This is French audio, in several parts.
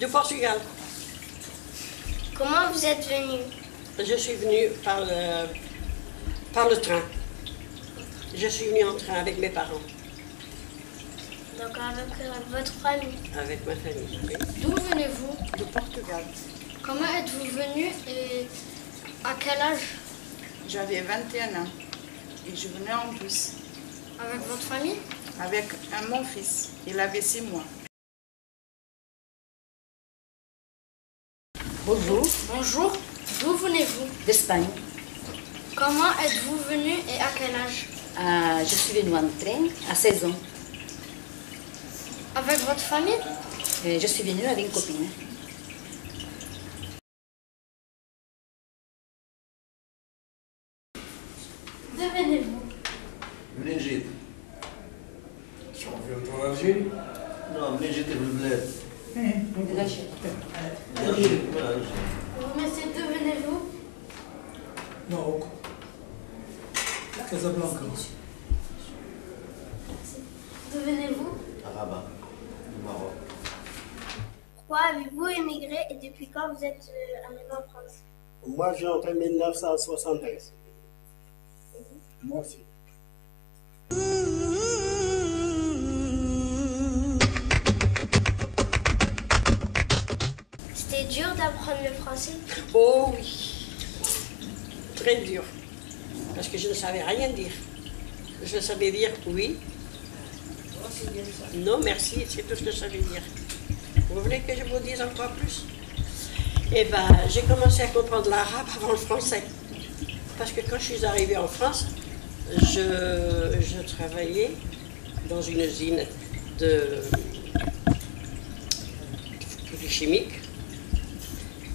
Du Portugal. Comment vous êtes venu? Je suis venue par le train. Je suis venue en train avec mes parents. Donc avec votre famille? Avec ma famille, oui. D'où venez-vous? Du Portugal. Comment êtes-vous venu et à quel âge? J'avais 21 ans et je venais en bus. Avec votre famille? Avec mon fils. Il avait 6 mois. Bonjour, Bonjour. D'où venez-vous? d'Espagne. Comment êtes-vous venu et à quel âge? Je suis venue en train à 16 ans. Avec votre famille? Je suis venue avec une copine. D'où venez-vous? منين شوف يا الجيري نعم منين جيت من البلاد؟ De l'Algérie. الجيري من الجيري. Vous, monsieur, d'où venez-vous? Maroc Casablanca. D'où venez-vous? Rabat, Maroc. Pourquoi avez-vous émigré et depuis quand vous êtes arrivé en France? Moi, j'ai entré en 1973. Moi aussi. C'était dur d'apprendre le français? Oh oui, très dur. Parce que je ne savais rien dire. Je savais dire oui. Non, merci, c'est tout ce que je savais dire. Vous voulez que je vous dise encore plus? Eh bien, j'ai commencé à comprendre l'arabe avant le français. Parce que quand je suis arrivée en France, je travaillais dans une usine de chimique.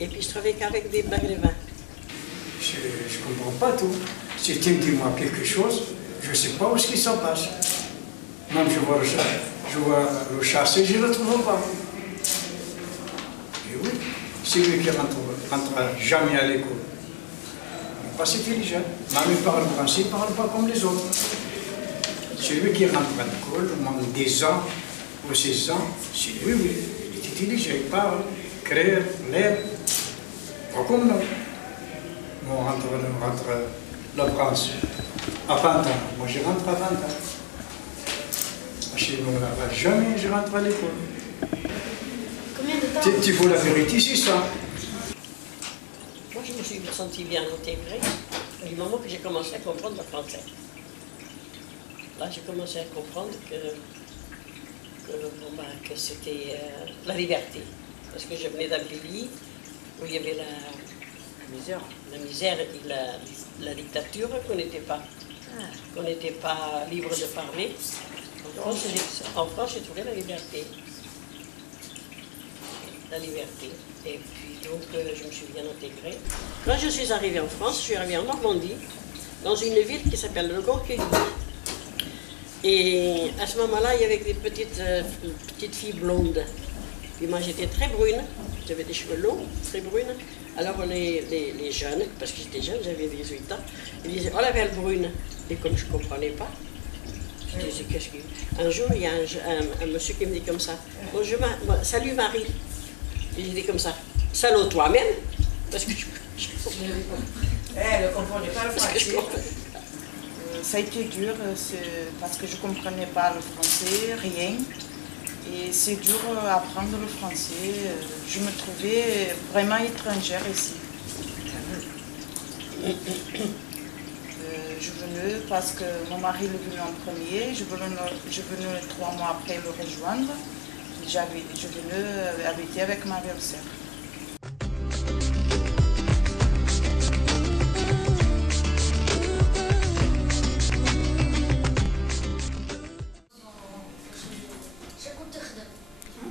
Et puis je travaillais qu'avec des maghrébins. Je ne comprends pas tout. Si tu me dis moi quelque chose, je ne sais pas où ce qui s'en passe. Même je vois le chassé, je ne le trouve pas. Et oui, c'est lui qui rentre jamais à l'école. Il n'est pas si intelligent. Même il parle français, il ne parle pas comme les autres. C'est lui qui rentre à l'école, au moins 10 ans ou 16 ans. C'est lui, oui. Il est intelligent, il parle, écrire, lire. Pas comme nous. Nous, on rentre la France à 20 ans. Moi, je rentre à 20 ans. Chez nous, jamais je rentre à l'école. Combien de temps? Tu vois la vérité, c'est ça. Moi, je me suis sentie bien intégrée du moment que j'ai commencé à comprendre le français. Là, j'ai commencé à comprendre que c'était la liberté. Parce que je venais d'un pays où il y avait la misère et la dictature, qu'on n'était pas libre de parler. En France, j'ai trouvé la liberté. La liberté. Et puis donc, je me suis bien intégrée. Quand je suis arrivée en France, je suis arrivée en Normandie, dans une ville qui s'appelle Le Grand-Québec. Et à ce moment-là, il y avait des petites filles blondes. Et moi, j'étais très brune, j'avais des cheveux longs, très brunes. Alors les jeunes, parce que j'étais jeune, j'avais 18 ans, ils disaient « Oh la belle brune !» Et comme je ne comprenais pas, je disais « Qu'est-ce qu'il y a ?» Un jour, il y a un monsieur qui me dit comme ça « Bonjour, salut Marie !» Et je dis comme ça « Salaud toi-même !» Parce que je Elle ne comprenait pas le français. Ça a été dur parce que je ne comprenais pas le français, rien. Et c'est dur d'apprendre le français. Je me trouvais vraiment étrangère ici. Je venais parce que mon mari est venu en premier. Je venais 3 mois après le rejoindre. Je venais habiter avec ma belle-sœur.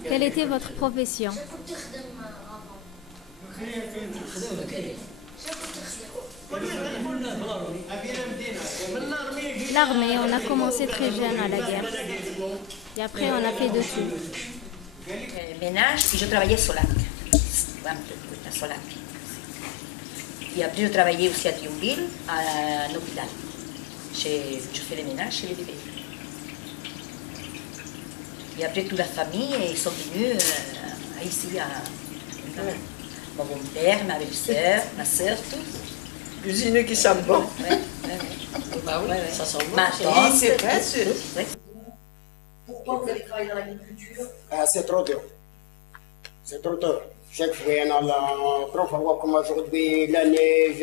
Quelle était votre profession? L'armée, on a commencé très jeune à la guerre. Et après, on a fait de tout. Ménage, et je travaillais Solac. Solac. Et après, je travaillais aussi à Thionville, à l'hôpital. Je fais les ménages chez les bébés. Et après, toute la famille, ils sont venus ici à mon père, ma belle-sœur, ma sœur, tous. Cuisine qui sent bon. Ouais. Bah oui, ça sent bon. Ma ça. tante, c'est vrai, c'est- ouais. Pourquoi vous allez travailler dans l'agriculture? C'est trop dur. C'est trop dur. Chaque fois, il y en a trop froid comme aujourd'hui, la neige,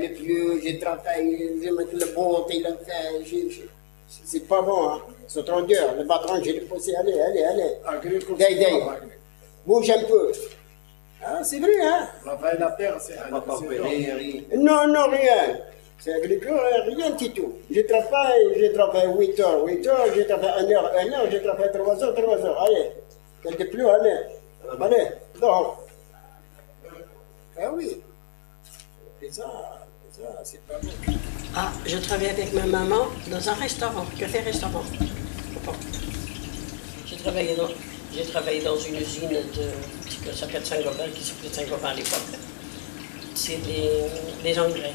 les pluies, je travaille, je mets le bout, c'est pas bon, hein. C'est trop dur. Le patron, j'ai poussé, allez. Day. Bouge un peu. Ah, c'est vrai, hein? Travailler la terre, c'est pas payer, rien. Non, rien. C'est agriculture, rien du tout. Je travaille 8 heures, je travaille 1 heure, je travaille 3 heures. Allez, quelque plus, allez, donc. Ah oui. Et ça, c'est pas bon. Ah, je travaille avec ma maman dans un restaurant, café-restaurant. J'ai travaillé dans une usine qui s'appelle Saint-Gobain, qui s'appelait Saint-Gobain à l'époque. C'est des engrais.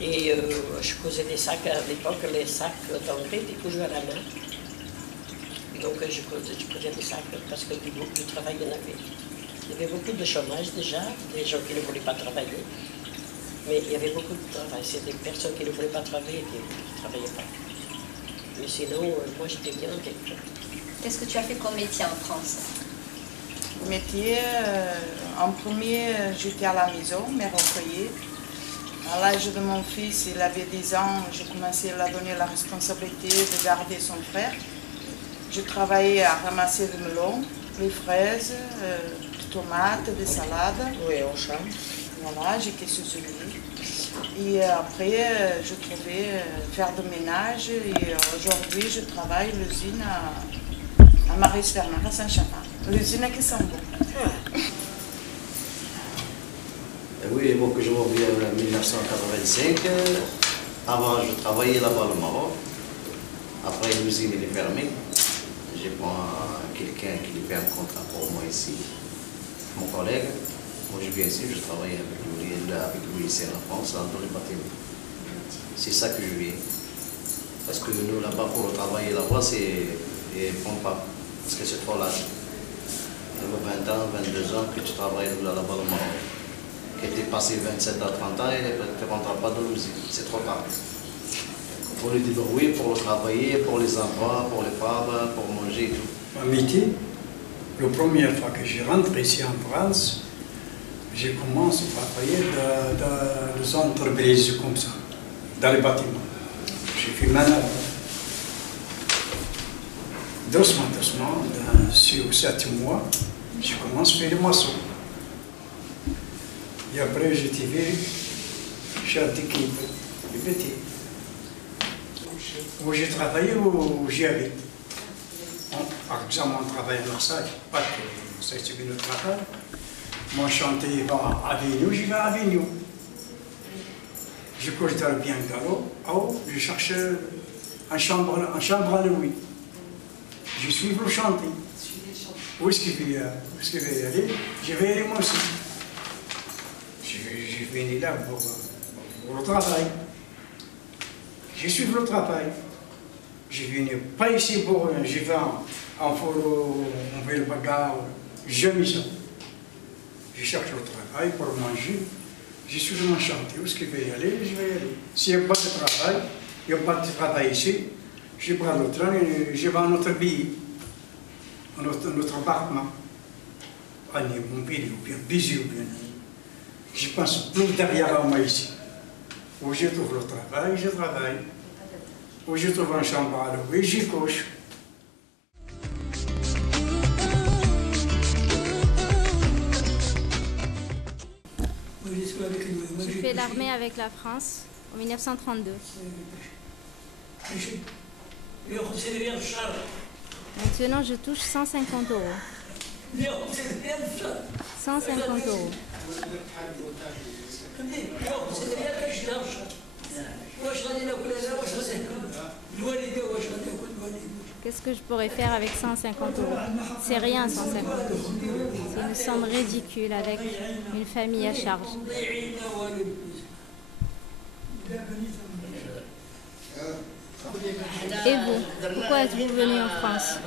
Et je cousais des sacs à l'époque, les sacs d'engrais étaient cousus à la main. Donc je cousais des sacs parce que du travail il y en avait. Il y avait beaucoup de chômage déjà, des gens qui ne voulaient pas travailler. Mais il y avait beaucoup de travail. C'est des personnes qui ne voulaient pas travailler et qui ne travaillaient pas. Mais sinon, moi j'étais bien intelligente. Qu'est-ce que tu as fait comme métier en France? Métier, en premier, j'étais à la maison, mère au foyer. À l'âge de mon fils, il avait 10 ans, j'ai commencé à lui donner la responsabilité de garder son frère. Je travaillais à ramasser le melon, les fraises, des tomates, des salades. Oui, au champ. Voilà, j'étais sous Et après, je trouvais faire de ménage. Et aujourd'hui, je travaille à l'usine à Maris-Fermard, à Saint-Chamond. L'usine qui sent bon. Oui, moi que je reviens en 1985. Avant, je travaillais là-bas au Maroc. Après, l'usine est fermée. Je prends quelqu'un qui fait un contrat pour moi ici, mon collègue. Moi, je viens ici, je travaille avec lui ici en France, dans les bâtiments. C'est ça que je viens. Parce que nous, là-bas, pour travailler là-bas, c'est ils ne font pas. Parce que c'est trop large. Il y a 20 ans, 22 ans que tu travailles là-bas au Maroc. Qui était passé 27 à 30 ans et tu ne rentres pas dans l'usine. C'est trop tard. Pour le débrouiller, pour le travailler, pour les enfants, pour les femmes, pour manger et tout. Mon métier, la première fois que je rentre ici en France, je commence à travailler dans les entreprises comme ça, dans les bâtiments. Je suis malade. Doucement, dans 6 ou 7 mois, je commence à faire le maçon. Et après, j'ai été chef d'équipe, du métier. Où j'ai travaillé, où j'y habite. Par exemple, on travaille à Marseille, pas que c'est le travail. Mon chantier va à Avignon, j'y vais à Avignon. Je couche dans le bien galop, je cherche un chambre à Louis. Je suis le chantier. Où est-ce qu'il va y aller? Je vais y aller moi aussi. Je suis venu là pour le travail. Je suis le travail. Je ne viens pas ici pour je vais en fourreau, on fait le bagarre. J'aime ça. Je cherche le travail pour manger. Je suis dans mon chantier. Où est-ce qu'il va y aller? Je vais y aller. S'il n'y a pas de travail, il n'y a pas de travail ici, je prends le train et je vais à notre pays, à notre appartement. À Montpellier ou bien Béziers ou bien. Je pense plus derrière moi ici. Où je trouve le travail, je travaille. Où je trouve une chambre à louer, j'y couche. J'ai fait l'armée avec la France en 1932. Maintenant, je touche 150 euros. 150 euros. Qu'est-ce que je pourrais faire avec 150 euros? C'est rien, 150 euros. C'est une somme ridicule avec une famille à charge. Et vous, pourquoi êtes-vous venu en France?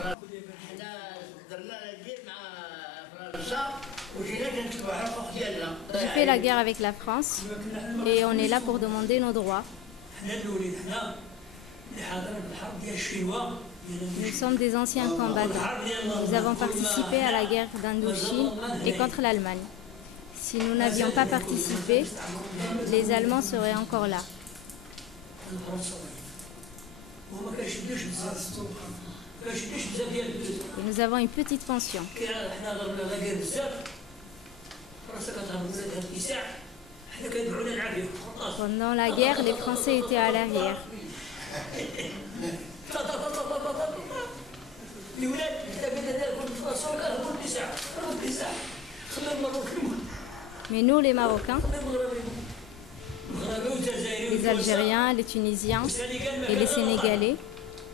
J'ai fait la guerre avec la France et on est là pour demander nos droits. Nous sommes des anciens combattants. Nous avons participé à la guerre d'Indochine et contre l'Allemagne. Si nous n'avions pas participé, les Allemands seraient encore là. Et nous avons une petite pension. Pendant la guerre, les Français étaient à l'arrière. Mais nous, les Marocains, les Algériens, les Tunisiens et les Sénégalais,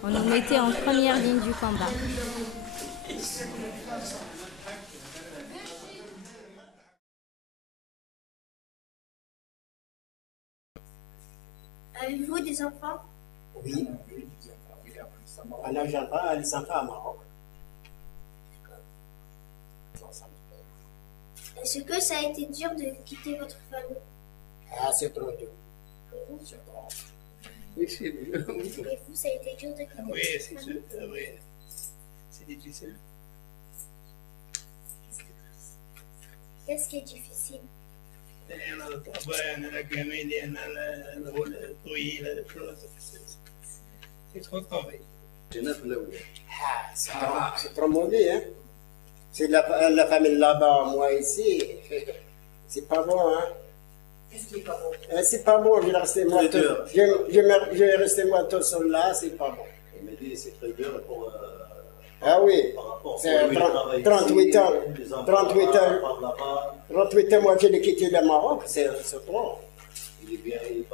on nous mettait en première ligne du combat. Avez-vous des enfants? Oui. En Argentine, les enfants au Maroc. Est-ce que ça a été dur de quitter votre famille? Ah, c'est trop dur. Et vous, ça a été dur de quitter Oui, votre c'est famille? sûr. Oui, c'est difficile. Qu'est-ce qui est difficile? أنا الطبع أنا الكامل أنا الغول الطويل c'est trop travail. C'est trop mauvais, hein. C'est la famille là-bas, moi ici. C'est pas bon, hein. Qu'est-ce qui est pas bon? C'est pas bon, je vais rester moi tout. Je vais rester moi tout seul là, c'est pas bon. Il me dit c'est très dur pour. Ah oui, c'est 38 ans. 38 ans, moi j'ai quitté le Maroc, c'est trop.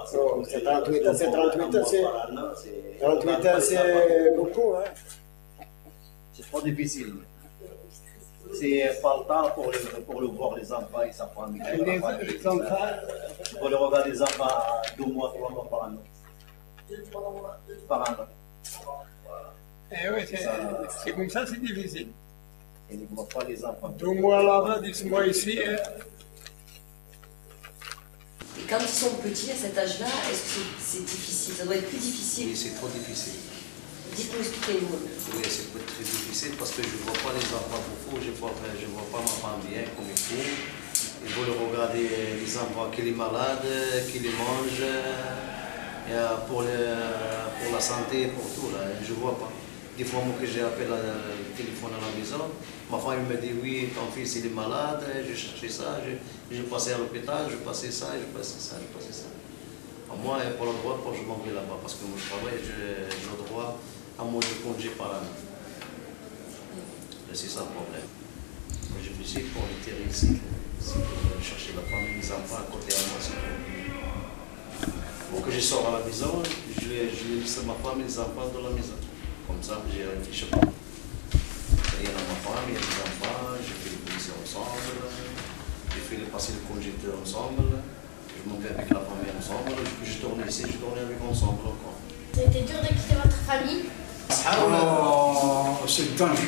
C'est 38 ans, c'est 38 ans, c'est beaucoup. Hein. C'est trop difficile. C'est pas le temps pour le voir les enfants et sa famille. Les enfants. Pour le regarder les enfants 2 mois, 3 mois par an. Par an. Eh oui, c'est comme ça, c'est difficile. Et ne voit pas les enfants. 2 mois là-bas, 10 mois ici. Et quand ils sont petits à cet âge-là, est-ce que c'est difficile? Ça doit être plus difficile. Oui, c'est trop difficile. Dites-nous, expliquez-nous. Oui, c'est très difficile parce que je ne vois pas les enfants beaucoup, je ne vois pas ma femme bien comme il faut. Il faut le regarder les enfants qui les malades, qui les mangent, et pour la santé, pour tout. Là, je ne vois pas. Des fois, moi, que j'ai appelé le téléphone à la maison, ma femme me dit oui, ton fils il est malade, je cherchais ça, je passais à l'hôpital, je passais ça, je passais ça, je passais ça. Moi, pour le droit, je m'en vais là-bas parce que moi, je travaille, j'ai le droit à moi de congé par an. C'est ça le problème. Je me suis pour les terrer ici, chercher la famille, les enfants à côté à moi. Pour que je sors à la maison, je laisse ma femme et les enfants dans la maison. Comme ça, j'ai un petit chapeau. Il y a ma femme, il y a les enfants, j'ai fait les policiers ensemble, j'ai fait passer le congélateur ensemble, je m'en vais avec la famille ensemble, je tourne ici, je tourne avec ensemble encore. Ça a été dur de quitter votre famille? Oh, c'est dingue.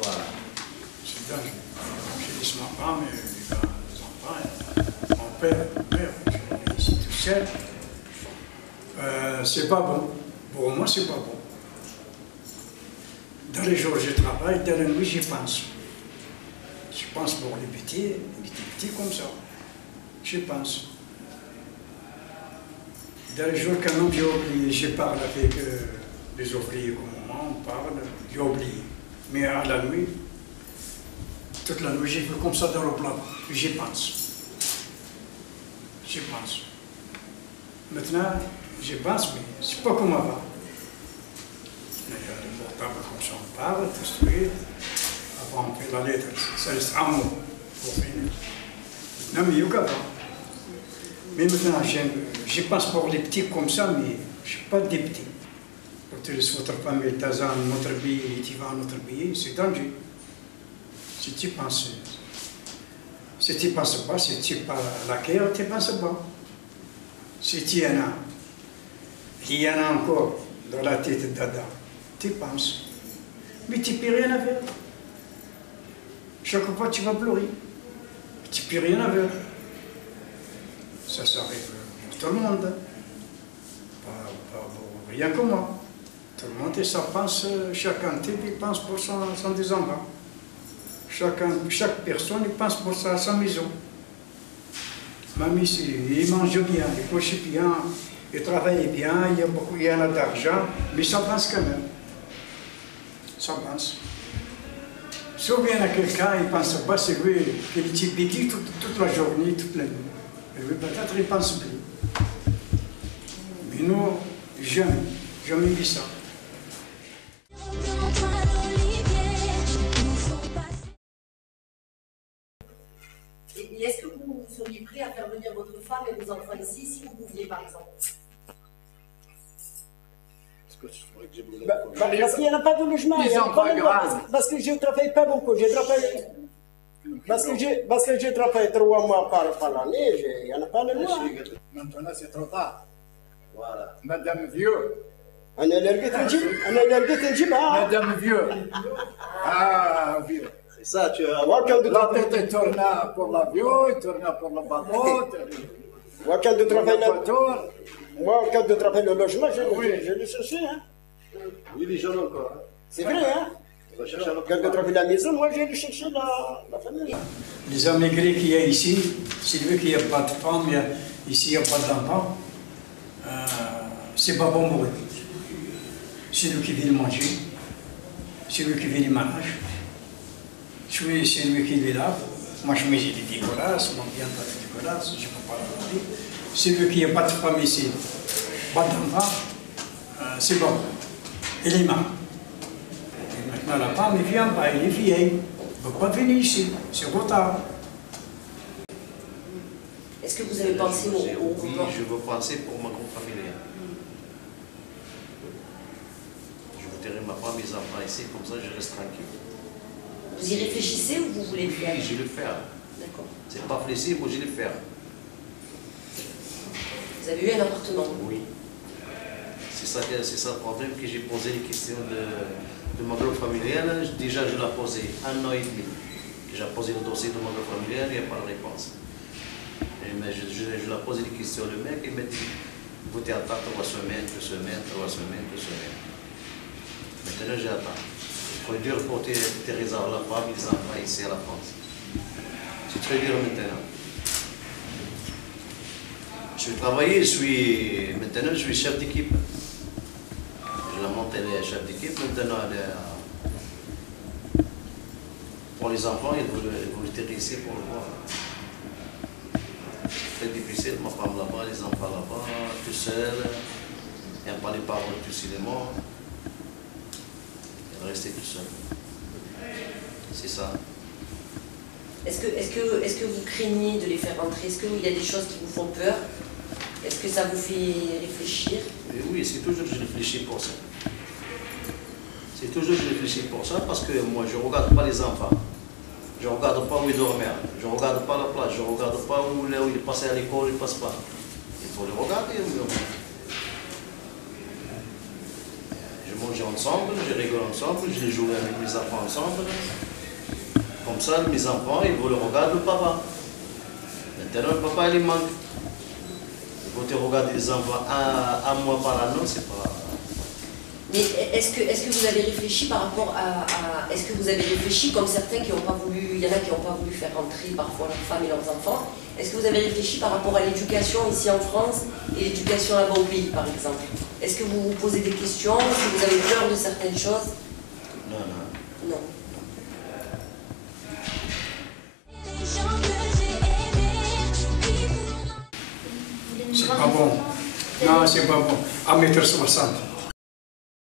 Voilà. C'est dingue. J'ai laissé ma femme et les enfants, mon père, ma mère, je suis ici tout seul. C'est pas bon. Pour moi, c'est pas bon. Dans les jours, je travaille, dans la nuit, j'y pense. Je pense pour les petits comme ça. Je pense. Dans les jours, quand même, j'ai oublié. Je parle avec les ouvriers comme moi, on parle, j'ai oublié. Mais à la nuit, toute la nuit, j'ai fait comme ça dans le plat. J'y pense. J'y pense. Maintenant, j'y pense, mais c'est pas comme avant. Le portable comme ça, on parle, tout de suite. Avant, on fait la lettre, ça reste un mot pour finir. Non, mais il y a qu'avant. Mais maintenant, je pense pour les petits comme ça, mais je ne suis pas des petits. Quand tu laisses votre famille dans un autre pays et tu vas à un autre pays, c'est dangereux. Si tu penses pas, si tu pas la guerre, tu ne penses pas. Si tu en as, il y en a encore dans la tête d'Adam, tu penses. Mais tu ne peux rien faire. chaque fois tu vas pleurer. Tu ne peux rien avec. Ça arrive pour tout le monde. Pas rien que moi. Tout le monde, et ça pense, chacun il pense pour son des enfants. Chaque personne il pense pour sa maison. Même ici, il mange bien, il couche bien, il travaille bien, il y a d'argent, mais ça pense quand même. Ça pense. Si on vient à quelqu'un, il pense pas, c'est lui qui est petit toute la journée, toute la nuit. Et lui, peut-être, il ne pense plus. Mais nous, jamais vu ça. Et est-ce que vous seriez prêt à faire venir votre femme et vos enfants ici, si vous pouviez, par exemple? Parce qu'il n'y en a pas de logement. Parce que je ne travaille pas beaucoup. Parce que je travaille 3 mois par l'année, il n'y en a pas de mois. Maintenant, c'est trop tard. Voilà. Madame Vieux. Un allergique, Madame Vieux. Ah, Vieux. C'est ça, tu as... La tête tourne pour l'avion, il tourne pour le bateau. Moi, quand je travaille le logement, je le cherche. Hein. Oui, les jeunes encore. Hein. C'est vrai, hein? Quand je travaille la maison, moi, je vais chercher la famille. Les immigrés qu'il y a ici, c'est lui qui n'a pas de femme, ici il n'y a pas d'enfant. C'est pas bon pour eux. C'est lui qui vient manger, c'est lui qui vient les mariages. C'est lui qui les lave. Moi, je mets des dégueulasses, moi, bien pas de dégueulasses, je ne peux pas la laver. C'est lui qui n'a pas de femme ici, pas d'enfant, c'est bon. Il est marre. Et maintenant, la femme, elle vient pas, elle est vieille. Elle ne peut pas venir ici, c'est trop tard. Est-ce que vous avez pensé au Oui, je veux penser pour ma groupe familiale. Je voudrais ma femme et mes enfants ici, comme ça je reste tranquille. Vous y réfléchissez ou vous voulez le faire? Oui, je vais le faire. D'accord. C'est pas flexible, moi je vais le faire. Vous avez eu un appartement? Oui. C'est ça le problème que j'ai posé les questions de ma groupe familiale. Déjà, je l'ai posé 1 an et demi. J'ai posé le dossier de ma groupe familiale, il n'y a pas de réponse. Mais je lui ai posé des questions, le mec, il m'a dit, vous attends 3 semaines, 2 semaines, 3 semaines, 2 semaines. Maintenant, j'attends. Il faut dur pour Teresa, la femme, les enfants ici à la France. C'est très dur maintenant. Je vais travailler, maintenant je suis chef d'équipe. Je la monte, elle est chef d'équipe, maintenant elle est... Pour les enfants, ils vont être ici pour le voir. C'est très difficile, ma femme là-bas, les enfants là-bas, tout seul. Il n'y a pas les parents tout cinéma. Elle est restée tout seul. C'est ça. Est-ce que vous craignez de les faire rentrer? Est-ce qu'il y a des choses qui vous font peur? Est-ce que ça vous fait réfléchir? Et oui, c'est toujours que je réfléchis pour ça. C'est toujours que je réfléchis pour ça parce que moi, je ne regarde pas les enfants. Je ne regarde pas où ils dorment. Je ne regarde pas la plage. Je ne regarde pas où ils passent à l'école, ils ne passent pas. Il faut les regarder. Je mange ensemble, je rigole ensemble, je joue avec mes enfants ensemble. Comme ça, mes enfants, ils vont le regarder le papa. Maintenant, le papa, il manque. Ils vont te regarder les enfants un mois par an, c'est pas... Mais est-ce que vous avez réfléchi par rapport à est-ce que vous avez réfléchi comme certains qui n'ont pas voulu, il y en a qui n'ont pas voulu faire rentrer parfois leurs femmes et leurs enfants, est-ce que vous avez réfléchi par rapport à l'éducation ici en France et l'éducation là-bas au pays par exemple? Est-ce que vous vous posez des questions, si vous avez peur de certaines choses? Non. Non. C'est pas bon. Non, c'est pas bon. 1,60 m.